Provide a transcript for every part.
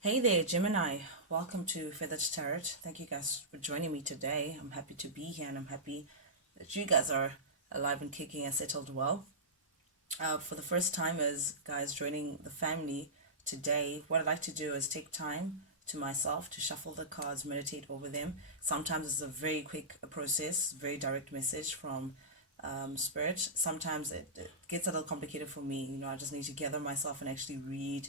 Hey there, Gemini. Welcome to Feathered Tarot. Thank you guys for joining me today. I'm happy to be here and I'm happy that you guys are alive and kicking and settled well. For the first timers, guys, joining the family today, what I'd like to do is take time to myself to shuffle the cards, meditate over them. Sometimes it's a very quick process, very direct message from spirit. Sometimes it gets a little complicated for me. I just need to gather myself and actually read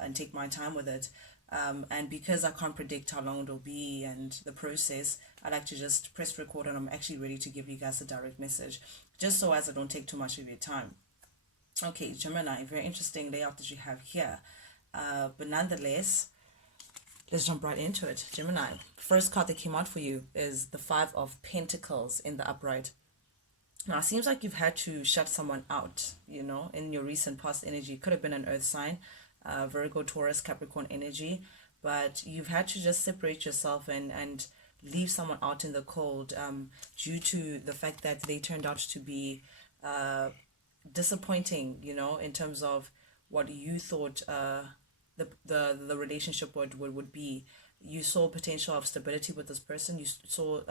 and take my time with it. And because I can't predict how long it'll be and the process, I like to just press record and I'm actually ready to give you guys a direct message, just so as I don't take too much of your time. Okay, Gemini, very interesting layout that you have here. But nonetheless, let's jump right into it. Gemini, first card that came out for you is the Five of Pentacles in the upright. Now, it seems like you've had to shut someone out, in your recent past energy. It could have been an earth sign, Virgo, Taurus, Capricorn energy, but you've had to just separate yourself and leave someone out in the cold due to the fact that they turned out to be disappointing, in terms of what you thought the relationship would be. You saw potential of stability with this person. You saw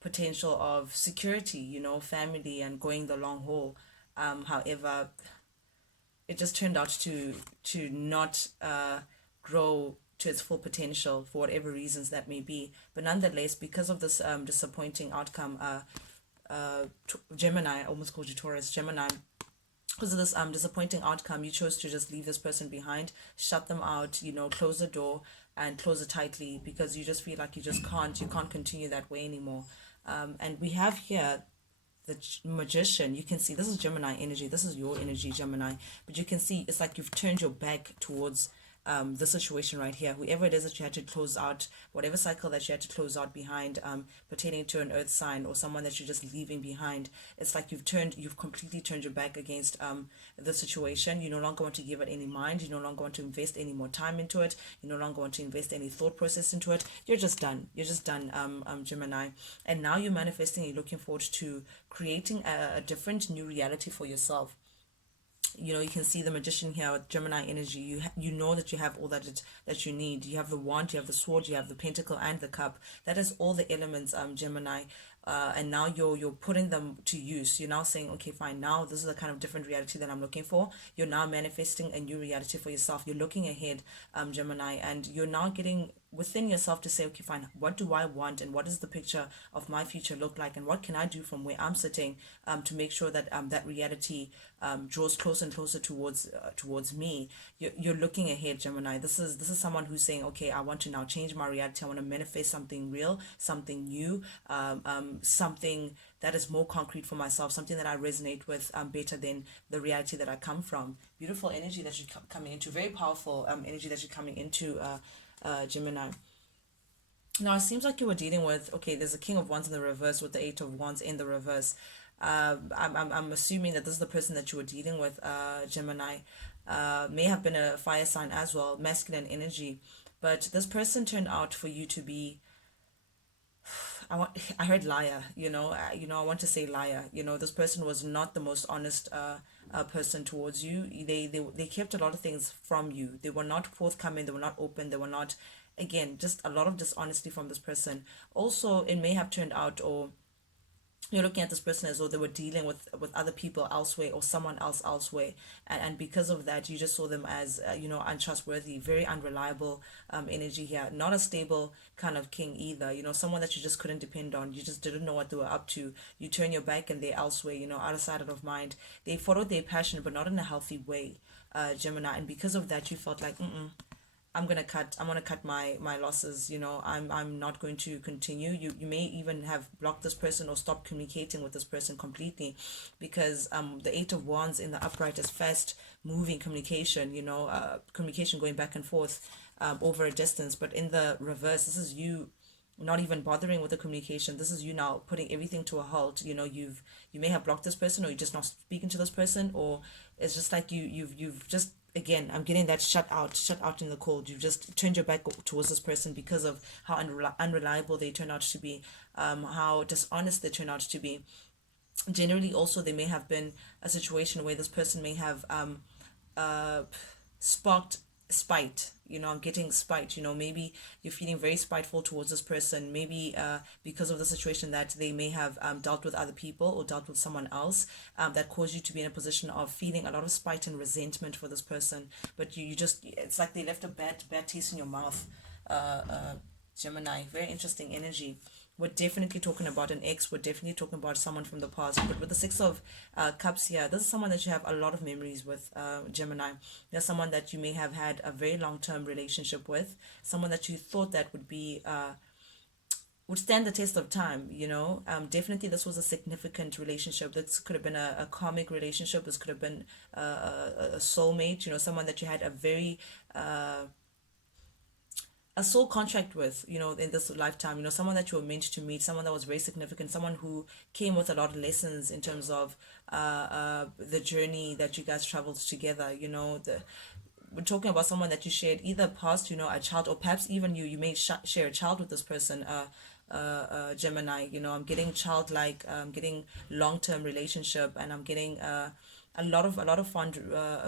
potential of security, family and going the long haul. However, it just turned out to not grow to its full potential for whatever reasons that may be. But nonetheless, because of this disappointing outcome, Gemini, I almost called you Taurus, Gemini, because of this disappointing outcome, you chose to just leave this person behind, shut them out, close the door and close it tightly, because you just feel like you can't continue that way anymore. And we have here the Magician. You can see this is Gemini energy. This is your energy, Gemini. But you can see it's like you've turned your back towards the situation right here. Whoever it is that you had to close out, whatever cycle that you had to close out behind, pertaining to an earth sign or someone that you're just leaving behind. It's like you've completely turned your back against the situation. You no longer want to give it any mind. You no longer want to invest any more time into it. You no longer want to invest any thought process into it. You're just done. You're just done, Gemini. And now you're manifesting. You're looking forward to creating a different new reality for yourself. You can see the Magician here with Gemini energy. You know that you have all that you need. You have the wand, you have the sword, you have the pentacle and the cup. That is all the elements, Gemini. And now you're putting them to use. You're now saying, okay, fine, now this is the kind of different reality that I'm looking for. You're now manifesting a new reality for yourself. You're looking ahead, Gemini, and you're now getting within yourself to say, okay, fine, what do I want and what does the picture of my future look like, and what can I do from where I'm sitting to make sure that that reality draws closer and closer towards me. You're looking ahead, Gemini. This is someone who's saying, okay, I want to now change my reality. I want to manifest something real, something new, something that is more concrete for myself, something that I resonate with better than the reality that I come from. Beautiful energy that you're coming into, very powerful energy that you're coming into, Gemini. Now, it seems like you were dealing with, okay, there's a King of Wands in the reverse with the Eight of Wands in the reverse. I'm assuming that this is the person that you were dealing with, Gemini. May have been a fire sign as well, masculine energy. But this person turned out for you to be, I heard liar, I want to say liar. This person was not the most honest person towards you. They kept a lot of things from you. They were not forthcoming, they were not open, they were not, again, just a lot of dishonesty from this person. Also, it may have turned out, or you're looking at this person as though they were dealing with other people elsewhere or someone else elsewhere, and because of that you just saw them as untrustworthy, very unreliable energy here, not a stable kind of king either, someone that you just couldn't depend on. You just didn't know what they were up to. You turn your back and they're elsewhere, out of sight, out of mind. They followed their passion but not in a healthy way, Gemini, and because of that you felt like, I'm gonna cut my losses. I'm not going to continue. You may even have blocked this person or stopped communicating with this person completely, because the Eight of Wands in the upright is fast moving communication. Communication going back and forth over a distance. But in the reverse, this is you not even bothering with the communication. This is you now putting everything to a halt. You may have blocked this person, or you're just not speaking to this person, or it's just like you've just, again, I'm getting that shut out in the cold. You've just turned your back towards this person because of how unreliable they turn out to be, how dishonest they turn out to be. Generally, also, there may have been a situation where this person may have sparked spite. I'm getting spite. Maybe you're feeling very spiteful towards this person, maybe because of the situation that they may have dealt with other people or dealt with someone else, that caused you to be in a position of feeling a lot of spite and resentment for this person. But you just, it's like they left a bad taste in your mouth. Gemini, very interesting energy. We're definitely talking about an ex. We're definitely talking about someone from the past. But with the Six of Cups here, this is someone that you have a lot of memories with, Gemini. There's someone that you may have had a very long-term relationship with, someone that you thought that would stand the test of time. Definitely this was a significant relationship. This could have been a karmic relationship. This could have been a soulmate. Someone that you had a soul contract with, in this lifetime. Someone that you were meant to meet, someone that was very significant, someone who came with a lot of lessons in terms of the journey that you guys traveled together. We're talking about someone that you shared either past, a child, or perhaps even you may share a child with this person. Gemini, I'm getting childlike, I'm getting long-term relationship, and I'm getting a lot of fond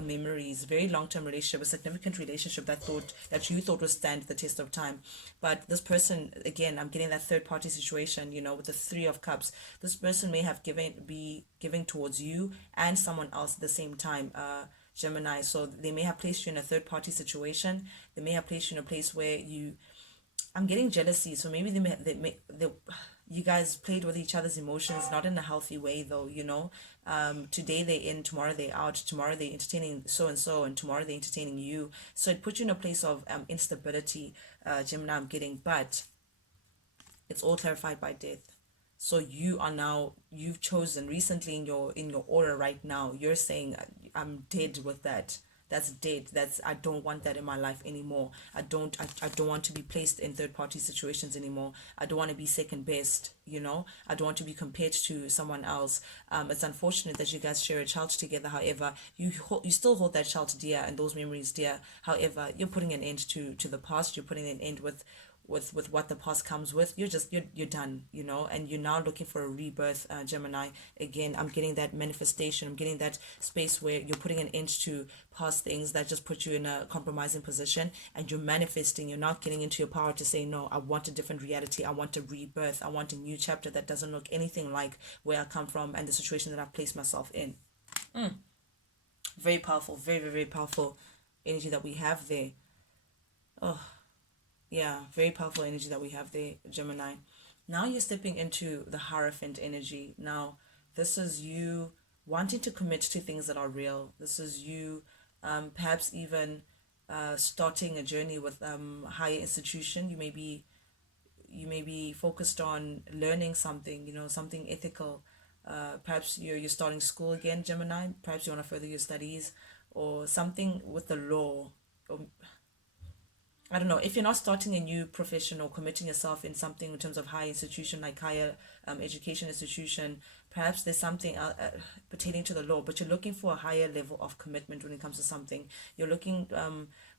memories, very long-term relationship, a significant relationship that you thought would stand the test of time. But this person, again, I'm getting that third-party situation, with the Three of Cups. This person may have be giving towards you and someone else at the same time, Gemini. So they may have placed you in a third-party situation. They may have placed you in a place where I'm getting jealousy. So maybe you guys played with each other's emotions, not in a healthy way, though. Today they're in, tomorrow they're out, tomorrow they're entertaining so and so, and tomorrow they're entertaining you. So it puts you in a place of instability, Gemini, I'm getting. But it's all clarified by death. So you've chosen recently in your aura right now, you're saying, I'm dead with that. That's dead. I don't want that in my life anymore. I don't want to be placed in third party situations anymore. I don't want to be second best. I don't want to be compared to someone else. It's unfortunate that you guys share a child together. However, you still hold that child dear and those memories dear. However, you're putting an end to the past. You're putting an end with what the past comes with. You're done, and you're now looking for a rebirth, Gemini. Again, I'm getting that manifestation. I'm getting that space where you're putting an end to past things that just put you in a compromising position, and you're manifesting. You're not getting into your power to say, no, I want a different reality. I want a rebirth. I want a new chapter that doesn't look anything like where I come from and the situation that I've placed myself in. Very powerful, very, very, very powerful energy that we have there. Oh, yeah, very powerful energy that we have there, Gemini. Now you're stepping into the Hierophant energy. Now, this is you wanting to commit to things that are real. This is you perhaps even starting a journey with higher institution. You may be focused on learning something, something ethical. Perhaps you're starting school again, Gemini. Perhaps you want to further your studies or something with the law. Or I don't know, if you're not starting a new profession or committing yourself in something in terms of higher institution, like higher education institution, perhaps there's something pertaining to the law, but you're looking for a higher level of commitment when it comes to something. You're looking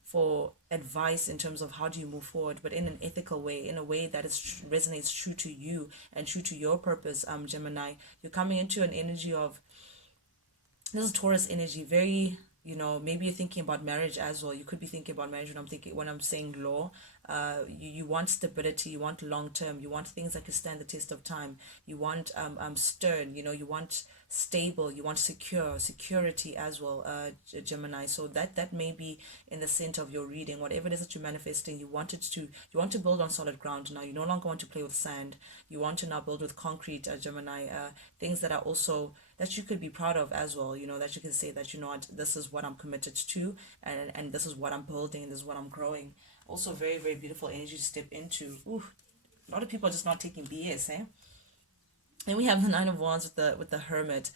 for advice in terms of how do you move forward, but in an ethical way, in a way that resonates true to you and true to your purpose, Gemini. You're coming into an energy of, this is Taurus energy, very, maybe you're thinking about marriage as well. You could be thinking about marriage when I'm saying law. You want stability, you want long term, you want things that can stand the test of time. You want stern, you want stable, you want security as well, Gemini. So that may be in the center of your reading. Whatever it is that you're manifesting, you want to build on solid ground now. You no longer want to play with sand. You want to now build with concrete, Gemini. Things that are also that you could be proud of as well, that you can say that, this is what I'm committed to, and this is what I'm building, and this is what I'm growing. Also very, very beautiful energy to step into. Ooh, a lot of people are just not taking BS, eh? And we have the Nine of Wands with the Hermit.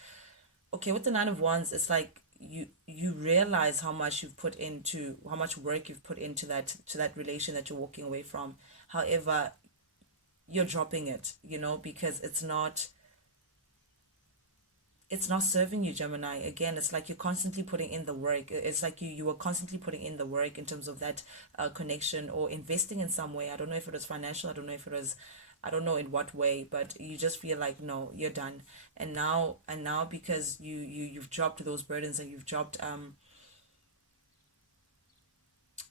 Okay, with the Nine of Wands, it's like you realize how much work you've put into that relation that you're walking away from. However, you're dropping it, because it's not serving you, Gemini. Again, it's like you're constantly putting in the work. It's like you were constantly putting in the work in terms of that connection or investing in some way. I don't know if it was financial. I don't know in what way, but you just feel like, no, you're done. And now because you've dropped those burdens, and you've dropped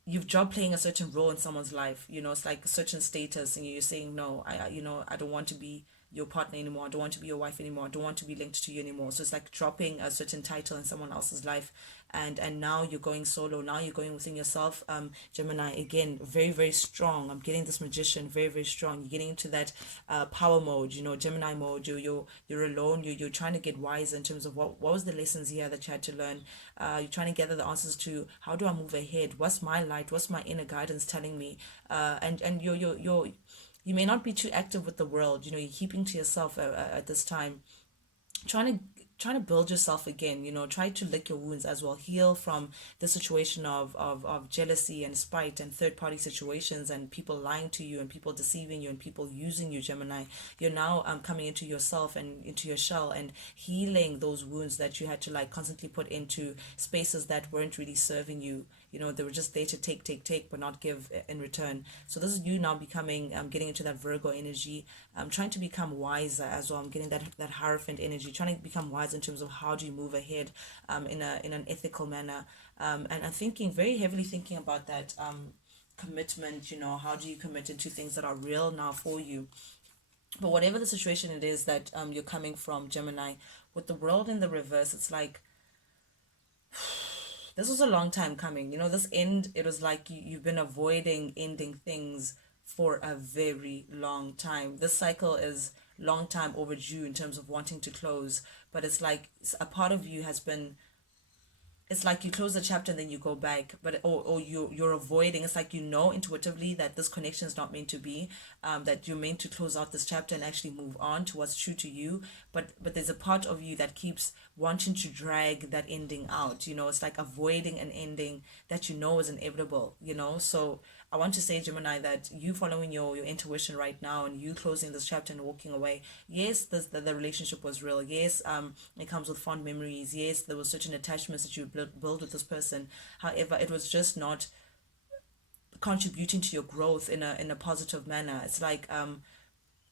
you've job playing a certain role in someone's life. It's like a certain status, and you're saying no. I don't want to be your partner anymore. I don't want to be your wife anymore. I don't want to be linked to you anymore. So it's like dropping a certain title in someone else's life, and now you're going solo. Now you're going within yourself. Gemini, again, very very strong. I'm getting this magician, very very strong. You're getting into that power mode. Gemini mode. You're alone. You're trying to get wise in terms of what was the lessons here that you had to learn. You're trying to gather the answers to how do I move ahead. What's my light? What's my inner guidance telling me? And you may not be too active with the world. You're keeping to yourself at this time, trying to build yourself again. Try to lick your wounds as well, heal from the situation of jealousy and spite and third party situations and people lying to you and people deceiving you and people using you. Gemini, you're now coming into yourself and into your shell and healing those wounds that you had to like constantly put into spaces that weren't really serving you. They were just there to take, but not give in return. So this is you now becoming, getting into that Virgo energy. I'm trying to become wiser as well. I'm getting that Hierophant energy, trying to become wise in terms of how do you move ahead, in an ethical manner. And I'm thinking very heavily thinking about that commitment. How do you commit into things that are real now for you? But whatever the situation it is that you're coming from, Gemini, with the world in the reverse, it's like this was a long time coming. This end, it was like you've been avoiding ending things for a very long time. This cycle is long time overdue in terms of wanting to close, but it's like a part of you has been, it's like you close the chapter and then you go back, but or you're avoiding. It's like intuitively that this connection is not meant to be, that you're meant to close out this chapter and actually move on to what's true to you, but there's a part of you that keeps wanting to drag that ending out. It's like avoiding an ending that is inevitable. So I want to say, Gemini, that you following your intuition right now and you closing this chapter and walking away. Yes, the relationship was real. Yes, it comes with fond memories. Yes, there was certain attachments that you built with this person. However, it was just not contributing to your growth in a positive manner. It's like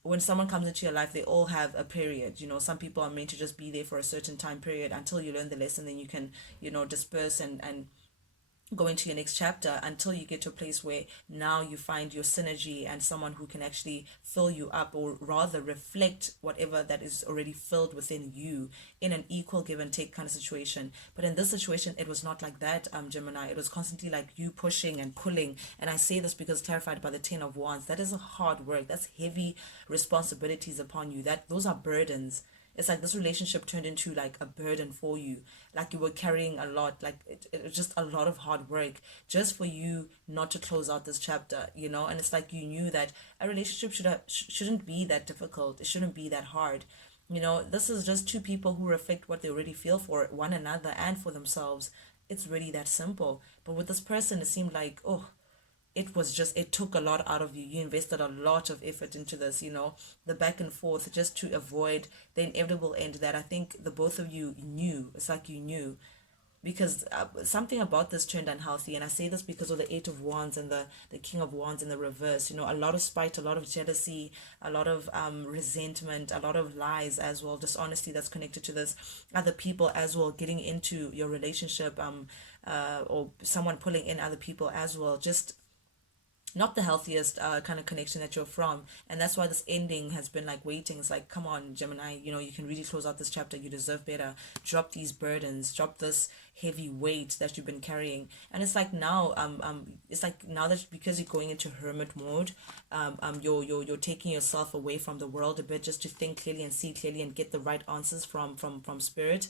when someone comes into your life, they all have a period. Some people are meant to just be there for a certain time period until you learn the lesson, then you can disperse and go into your next chapter until you get to a place where now you find your synergy and someone who can actually fill you up, or rather reflect whatever that is already filled within you in an equal give and take kind of situation. But in this situation, it was not like that, Gemini. It was constantly like you pushing and pulling. And I say this because clarified by the 10 of Wands. That is a hard work. That's heavy responsibilities upon you. Those are burdens. It's like this relationship turned into like a burden for you, like you were carrying a lot, like it was just a lot of hard work just for you not to close out this chapter. And it's like you knew that a relationship shouldn't be that difficult. It shouldn't be that hard. This is just two people who reflect what they already feel for one another and for themselves. It's really that simple. But with this person, it seemed like, oh, it took a lot out of you. You invested a lot of effort into this, the back and forth just to avoid the inevitable end that I think the both of you knew. It's like you knew, because something about this turned unhealthy. And I say this because of the 8 of Wands and the King of Wands in the reverse. A lot of spite, a lot of jealousy, a lot of resentment, a lot of lies as well, dishonesty that's connected to this. Other people as well getting into your relationship, or someone pulling in other people as well. Just not the healthiest kind of connection that you're from. And that's why this ending has been like waiting. It's like, come on, Gemini, you can really close out this chapter. You deserve better. Drop these burdens, drop this heavy weight that you've been carrying. And it's like now it's like now that because you're going into hermit mode, you're taking yourself away from the world a bit, just to think clearly and see clearly and get the right answers from spirit.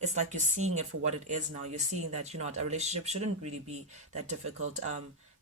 It's like you're seeing it for what it is now. You're seeing that a relationship shouldn't really be that difficult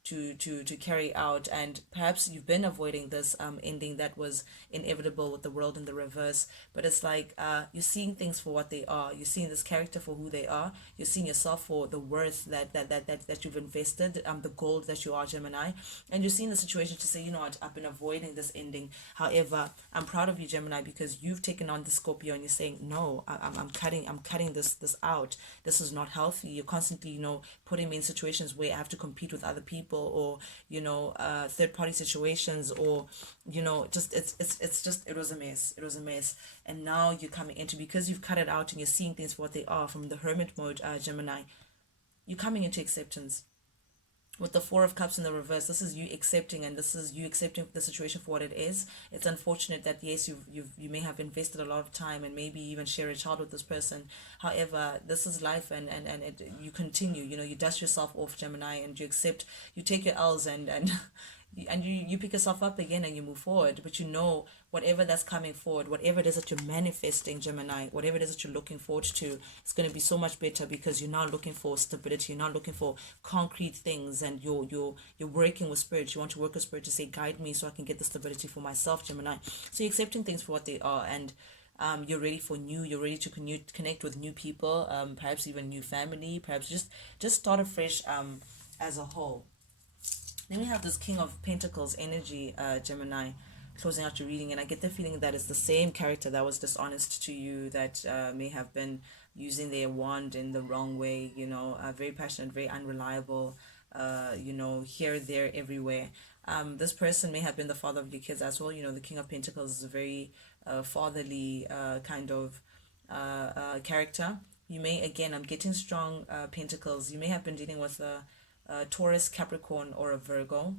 to carry out, and perhaps you've been avoiding this ending that was inevitable with the world in the reverse. But it's like you're seeing things for what they are. You're seeing this character for who they are. You're seeing yourself for the worth that you've invested, the gold that you are, Gemini. And you're seeing the situation to say, what, I've been avoiding this ending. However, I'm proud of you, Gemini, because you've taken on the Scorpio and you're saying, no, I'm cutting this out. This is not healthy. You're constantly putting me in situations where I have to compete with other people, or third party situations, or just it was a mess. And now you're coming into, because you've cut it out and you're seeing things for what they are from the hermit mode, Gemini, you're coming into acceptance. with the Four of Cups in the reverse, this is you accepting, and this is you accepting the situation for what it is. It's unfortunate that yes, you may have invested a lot of time and maybe even share a child with this person. However, this is life, and you continue. You dust yourself off, Gemini, and you accept. You take your L's, and you pick yourself up again and you move forward. But whatever that's coming forward, whatever it is that you're manifesting, Gemini, whatever it is that you're looking forward to, it's going to be so much better, because you're now looking for stability, you're now looking for concrete things, and you're working with spirit. You want to work with spirit to say, guide me so I can get the stability for myself, Gemini. So you're accepting things for what they are, and you're ready for new. You're ready to connect with new people, perhaps even new family, perhaps just start afresh, as a whole. Then we have this King of Pentacles energy, Gemini, closing out your reading. And I get the feeling that it's the same character that was dishonest to you, that may have been using their wand in the wrong way, very passionate, very unreliable, here, there, everywhere. This person may have been the father of your kids as well. The King of Pentacles is a very fatherly kind of character. You may, again, I'm getting strong pentacles. You may have been dealing with a Taurus, Capricorn, or a Virgo.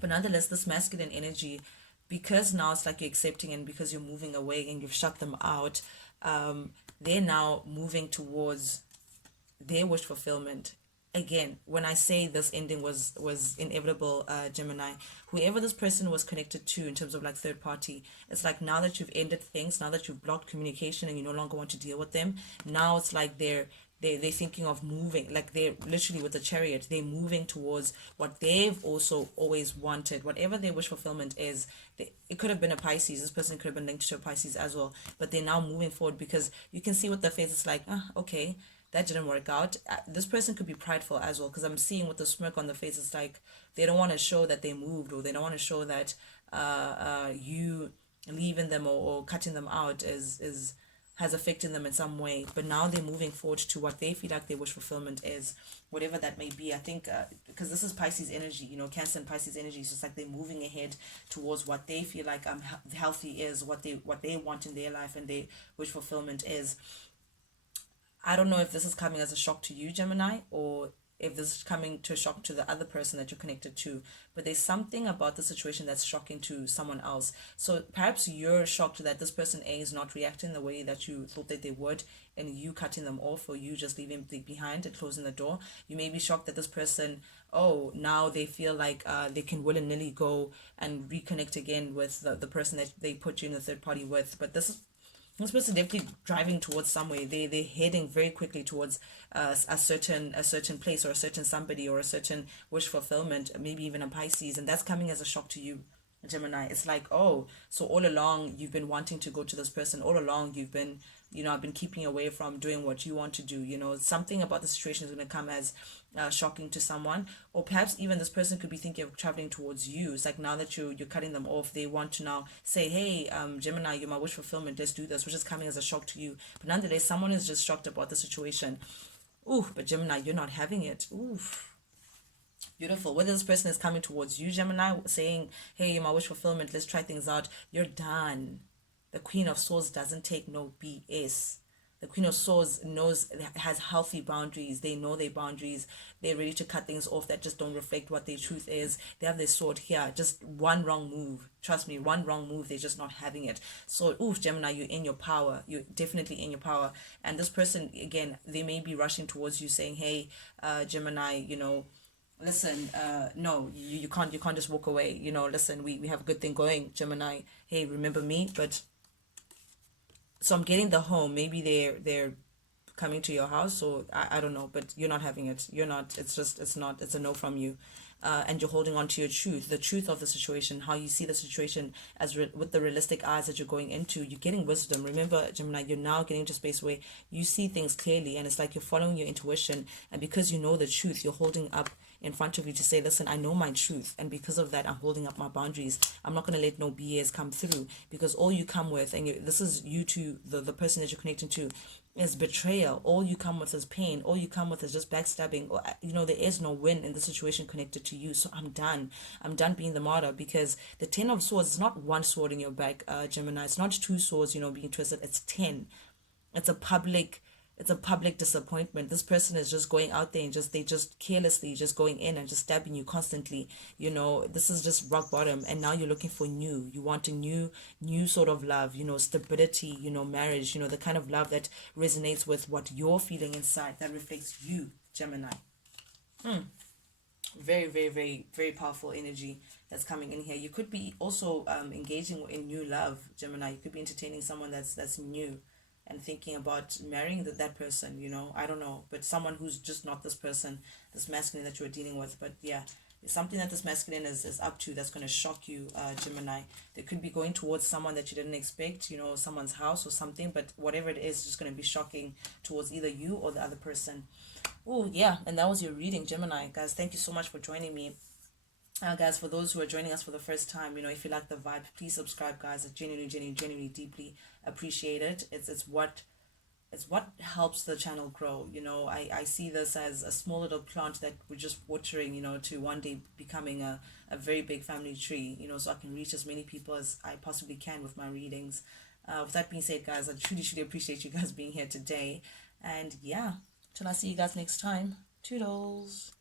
But nonetheless, this masculine energy, because now it's like you're accepting, and because you're moving away and you've shut them out, they're now moving towards their wish fulfillment. Again, when I say this ending was inevitable, Gemini, whoever this person was connected to in terms of like third party, it's like now that you've ended things, now that you've blocked communication and you no longer want to deal with them, now it's like they're thinking of moving, like they're literally with the Chariot, they're moving towards what they've also always wanted, whatever their wish fulfillment is. It could have been a Pisces, this person could have been linked to a Pisces as well, but they're now moving forward, because you can see with the face, it's like, okay, that didn't work out. This person could be prideful as well, because I'm seeing with the smirk on the face, it's like they don't want to show that they moved, or they don't want to show that you leaving them or cutting them out has affected them in some way. But now they're moving forward to what they feel like their wish fulfillment is, whatever that may be. I think because this is Pisces energy, Cancer and Pisces energy, so it's like they're moving ahead towards what they feel like healthy is, what they want in their life, and their wish fulfillment is. I don't know if this is coming as a shock to you, Gemini, or if this is coming to a shock to the other person that you're connected to, but there's something about the situation that's shocking to someone else. So perhaps you're shocked that this person A is not reacting the way that you thought that they would, and you cutting them off, or you just leaving them behind and closing the door. You may be shocked that this person, now they feel like they can willy-nilly go and reconnect again with the person that they put you in the third party with. But this person definitely driving towards somewhere. They're heading very quickly towards a certain place, or a certain somebody, or a certain wish fulfillment, maybe even a Pisces, and that's coming as a shock to you, Gemini. It's like, so all along you've been wanting to go to this person. All along you've been, I've been keeping away from doing what you want to do. Something about the situation is going to come as shocking to someone, or perhaps even this person could be thinking of traveling towards you. It's like now that you're cutting them off, they want to now say, hey, Gemini, you're my wish fulfillment, let's do this, which is coming as a shock to you. But nonetheless, someone is just shocked about the situation. But Gemini, you're not having it. Beautiful. Whether this person is coming towards you, Gemini, saying, hey, my wish fulfillment, let's try things out, you're done. The Queen of Swords doesn't take no BS. The Queen of Swords has healthy boundaries. They know their boundaries. They're ready to cut things off that just don't reflect what their truth is. They have their sword here. Just one wrong move. Trust me, one wrong move, they're just not having it. So, Gemini, you're in your power. You're definitely in your power. And this person, again, they may be rushing towards you saying, hey, Gemini, listen, no, you can't just walk away. Listen, we have a good thing going, Gemini. Hey, remember me? But so I'm getting the home. Maybe they're coming to your house, or I don't know, but you're not having it. You're not. It's a no from you. And you're holding on to your truth, the truth of the situation, how you see the situation as with the realistic eyes that you're going into. You're getting wisdom. Remember, Gemini, you're now getting to space where you see things clearly, and it's like you're following your intuition. And because you know the truth, you're holding up in front of you to say, listen, I know my truth, and because of that, I'm holding up my boundaries. I'm not going to let no BS come through, because all you come with, and this is you to the person that you're connecting to, is betrayal. All you come with is pain. All you come with is just backstabbing. Or, there is no win in the situation connected to you. So I'm done. I'm done being the martyr, because the 10 of Swords is not one sword in your back, Gemini. It's not two swords, being twisted. It's 10. It's a public it's a public disappointment. This person is just going out there and they just carelessly just going in and just stabbing you constantly. This is just rock bottom, and now you're looking for new. You want a new sort of love, stability, marriage, the kind of love that resonates with what you're feeling inside, that reflects you, Gemini. Very, very, very, very powerful energy that's coming in here. You could be also engaging in new love, Gemini. You could be entertaining someone that's new and thinking about marrying that person, I don't know, but someone who's just not this person, this masculine that you're dealing with. But yeah, it's something that this masculine is up to that's going to shock you, Gemini. They could be going towards someone that you didn't expect, someone's house or something, but whatever it is, just going to be shocking towards either you or the other person. Oh, yeah, and that was your reading, Gemini. Guys, thank you so much for joining me. Guys, for those who are joining us for the first time, if you like the vibe, please subscribe, guys. I genuinely, deeply appreciate it. It's what helps the channel grow. I see this as a small little plant that we're just watering, to one day becoming a very big family tree, so I can reach as many people as I possibly can with my readings. With that being said, guys, I truly appreciate you guys being here today. And yeah, till I see you guys next time. Toodles.